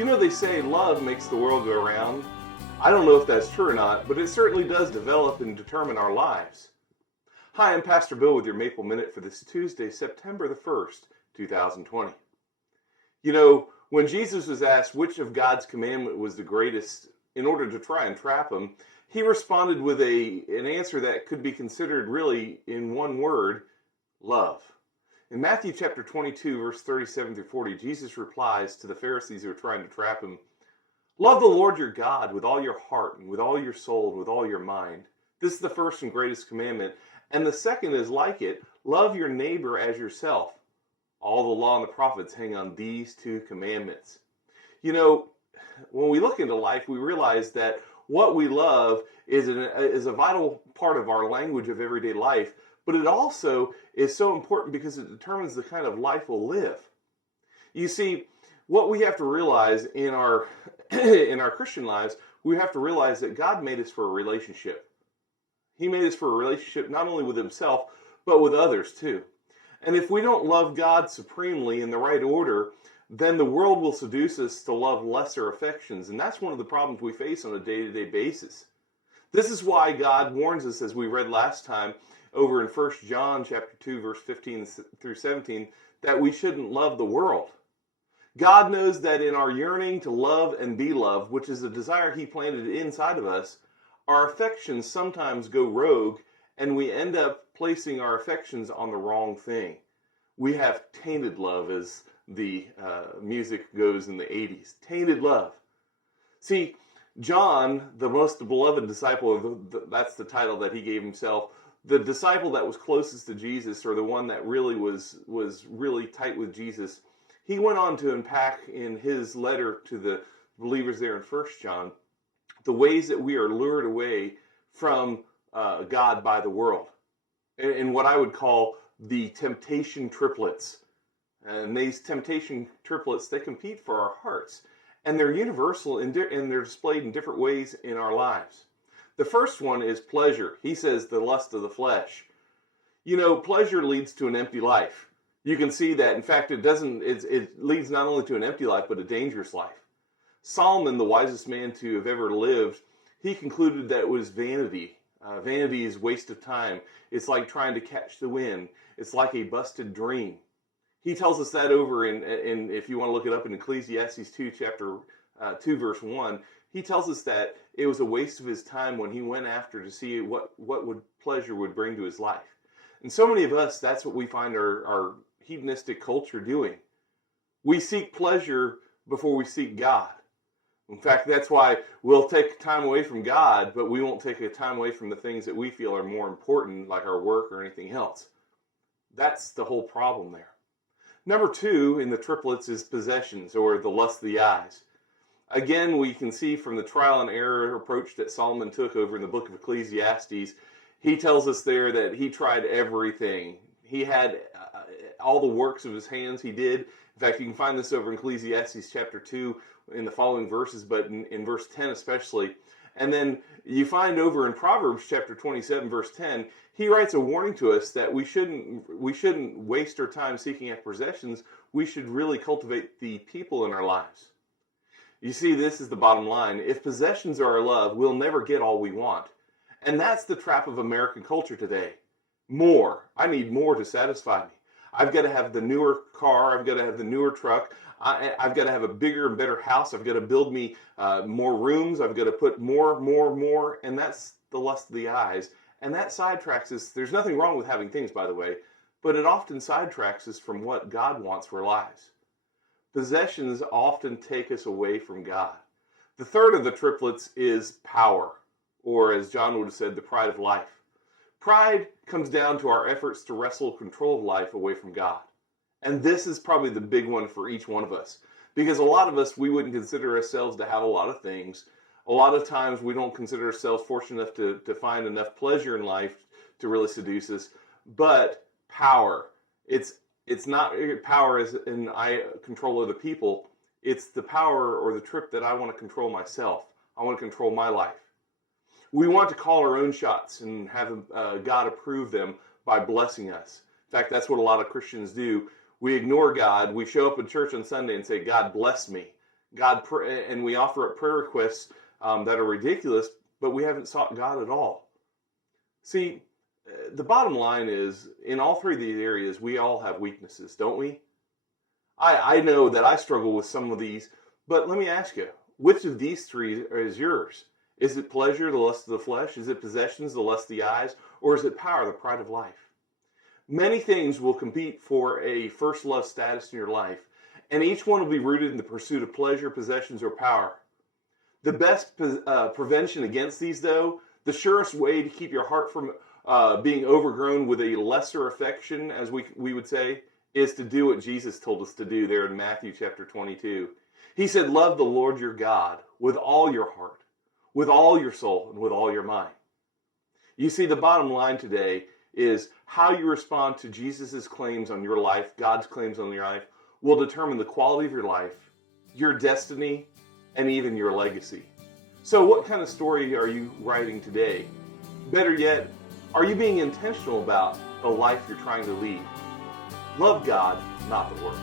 You know, they say love makes the world go round. I don't know if that's true or not, but it certainly does develop and determine our lives. Hi, I'm Pastor Bill with your Maple Minute for this Tuesday, September the 1st, 2020. You know, when Jesus was asked which of God's commandment was the greatest in order to try and trap him, he responded with an answer that could be considered really in one word, love. In Matthew chapter 22, verse 37 through 40, Jesus replies to the Pharisees who are trying to trap him, "Love the Lord your God with all your heart and with all your soul and with all your mind. This is the first and greatest commandment. And the second is like it, love your neighbor as yourself. All the law and the prophets hang on these two commandments." You know, when we look into life, we realize that what we love is a vital part of our language of everyday life, but it also is so important because it determines the kind of life we'll live. You see, what we have to realize in our in our Christian lives, we have to realize that God made us for a relationship. He made us for a relationship not only with himself, but with others too. And if we don't love God supremely in the right order, then the world will seduce us to love lesser affections. And that's one of the problems we face on a day-to-day basis. This is why God warns us, as we read last time, over in 1 John chapter 2, verse 15 through 17, that we shouldn't love the world. God knows that in our yearning to love and be loved, which is a desire he planted inside of us, our affections sometimes go rogue, and we end up placing our affections on the wrong thing. We have tainted love, as the music goes in the 80s. Tainted love. See, John, the most beloved disciple, that's the title that he gave himself, the disciple that was closest to Jesus, or the one that really was really tight with Jesus, he went on to unpack in his letter to the believers there in 1 John the ways that we are lured away from God by the world, in what I would call the temptation triplets. And these temptation triplets, they compete for our hearts, and they're universal and they're displayed in different ways in our lives. The first one is pleasure. He says the lust of the flesh. You know, pleasure leads to an empty life. You can see that. In fact, it leads not only to an empty life, but a dangerous life. Solomon, the wisest man to have ever lived, he concluded that it was vanity. Vanity is waste of time. It's like trying to catch the wind. It's like a busted dream. He tells us that over in if you want to look it up in Ecclesiastes 2, chapter 2, verse 1, he tells us that it was a waste of his time when he went after to see what pleasure would bring to his life. And so many of us, that's what we find our hedonistic culture doing. We seek pleasure before we seek God. In fact, that's why we'll take time away from God, but we won't take a time away from the things that we feel are more important, like our work or anything else. That's the whole problem there. Number 2 in the triplets is possessions, or the lust of the eyes. Again, we can see from the trial and error approach that Solomon took over in the book of Ecclesiastes, he tells us there that he tried everything. He had all the works of his hands he did. In fact, you can find this over in Ecclesiastes chapter 2 in the following verses, but in verse 10 especially. And then you find over in Proverbs chapter 27, verse 10, he writes a warning to us that we shouldn't waste our time seeking after possessions. We should really cultivate the people in our lives. You see, this is the bottom line. If possessions are our love, we'll never get all we want. And that's the trap of American culture today. More. I need more to satisfy me. I've got to have the newer car. I've got to have the newer truck. I've got to have a bigger and better house. I've got to build me more rooms. I've got to put more. And that's the lust of the eyes. And that sidetracks us. There's nothing wrong with having things, by the way, but it often sidetracks us from what God wants for our lives. Possessions often take us away from God. The third of the triplets is power, or as John would have said, the pride of life. Pride comes down to our efforts to wrestle control of life away from God. And this is probably the big one for each one of us. Because a lot of us, we wouldn't consider ourselves to have a lot of things. A lot of times we don't consider ourselves fortunate enough to find enough pleasure in life to really seduce us. But power, it's not power as in I control other people. It's the power or the trip that I want to control myself. I want to control my life. We want to call our own shots and have God approve them by blessing us. In fact, that's what a lot of Christians do. We ignore God. We show up at church on Sunday and say, God bless me. And we offer up prayer requests that are ridiculous, but we haven't sought God at all. See, the bottom line is, in all three of these areas, we all have weaknesses, don't we? I know that I struggle with some of these, but let me ask you, which of these three is yours? Is it pleasure, the lust of the flesh? Is it possessions, the lust of the eyes? Or is it power, the pride of life? Many things will compete for a first love status in your life, and each one will be rooted in the pursuit of pleasure, possessions, or power. The best prevention against these, though, the surest way to keep your heart from being overgrown with a lesser affection, as we would say, is to do what Jesus told us to do there in Matthew chapter 22. He said, love the Lord your God with all your heart, with all your soul, and with all your mind. You see, the bottom line today is how you respond to Jesus' claims on your life, God's claims on your life, will determine the quality of your life, your destiny, and even your legacy. So what kind of story are you writing today? Better yet, are you being intentional about the life you're trying to lead? Love God, not the world.